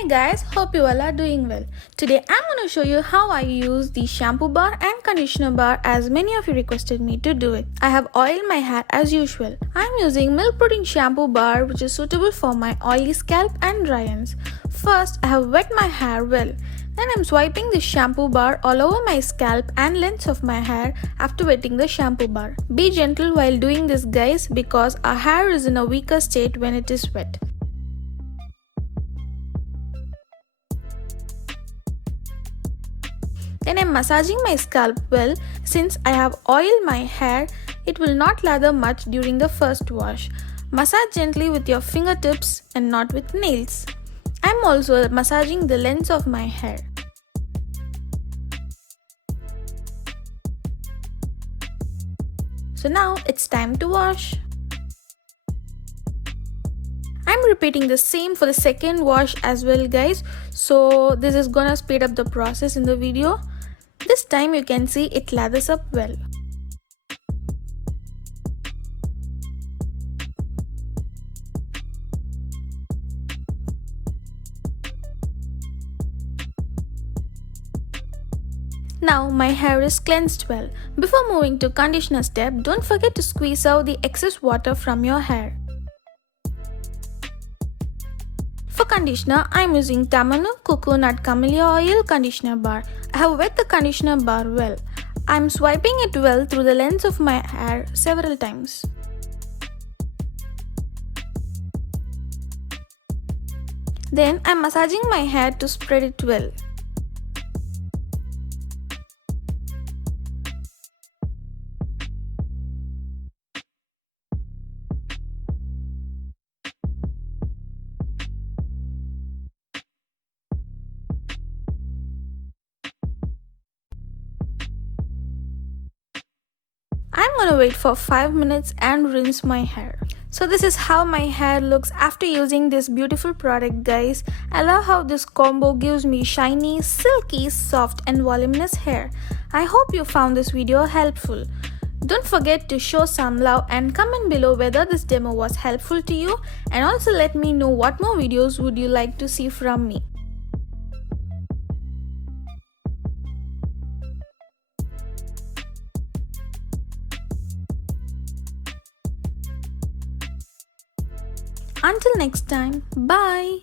Hey guys, hope you all are doing well. Today I'm going to show you how I use the shampoo bar and conditioner bar as many of you requested me to do it. I have oiled my hair as usual. I'm using milk protein shampoo bar which is suitable for my oily scalp and dry ends. First I have wet my hair well. Then I'm swiping the shampoo bar all over my scalp and lengths of my hair after wetting the shampoo bar. Be gentle while doing this guys because our hair is in a weaker state when it is wet. Then I'm massaging my scalp well. Since I have oiled my hair, it will not lather much during the first wash. Massage gently with your fingertips and not with nails. I'm also massaging the lengths of my hair. So now it's time to wash. I'm repeating the same for the second wash as well guys. So this is gonna speed up the process in the video. This time you can see it lathers up well. Now my hair is cleansed well. Before moving to conditioner step, don't forget to squeeze out the excess water from your hair. For conditioner, I am using tamanu coconut camellia oil conditioner bar. I have wet the conditioner bar well. I am swiping it well through the lengths of my hair several times. Then I am massaging my hair to spread it well. I'm gonna wait for 5 minutes and rinse my hair. So this is how my hair looks after using this beautiful product guys. I love how this combo gives me shiny, silky, soft and voluminous hair. I hope you found this video helpful. Don't forget to show some love and comment below whether this demo was helpful to you, and also let me know what more videos would you like to see from me. Until next time, bye!